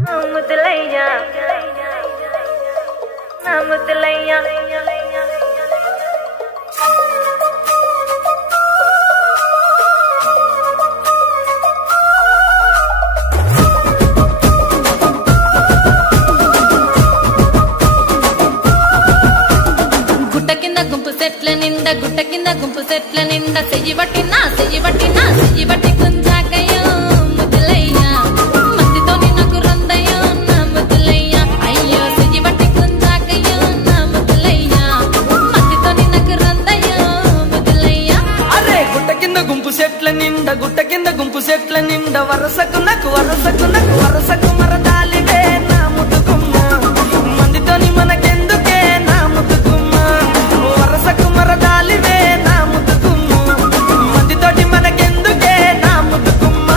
ముద్దులయ్యా నా ముద్దులయ్యా గుట్ట కింద గుంపు సెట్ల నిండా గుట్ట కింద గుంపు సెట్ల నిండా చెయ్యి బట్టి కుంజాకయ్యో ముద్దులయ్యా మందితో నాకు రందయ్యో నా ముద్దులయ్యా అయ్యో చెయ్యి బట్టి కుంజాకయ్యో నా ముద్దులయ్యా మందితో నాకు రందయ్యో ముద్దులయ్యా. అరే గుట్ట కింద గుంపు సెట్ల నిండా వరసకు మరదాలివే నా ముద్దుగుమ్మ మందితోని మనకెందుకే నా ముద్దుగుమ్మ వరసకు మరదాలివే నా ముద్దుగుమ్మ మందితోటి మనకెందుకే నా ముద్దుగుమ్మ.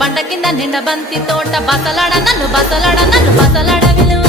బండ కింద నిండ బంతి తోట బసలాడ నన్ను బసలాడ విలువ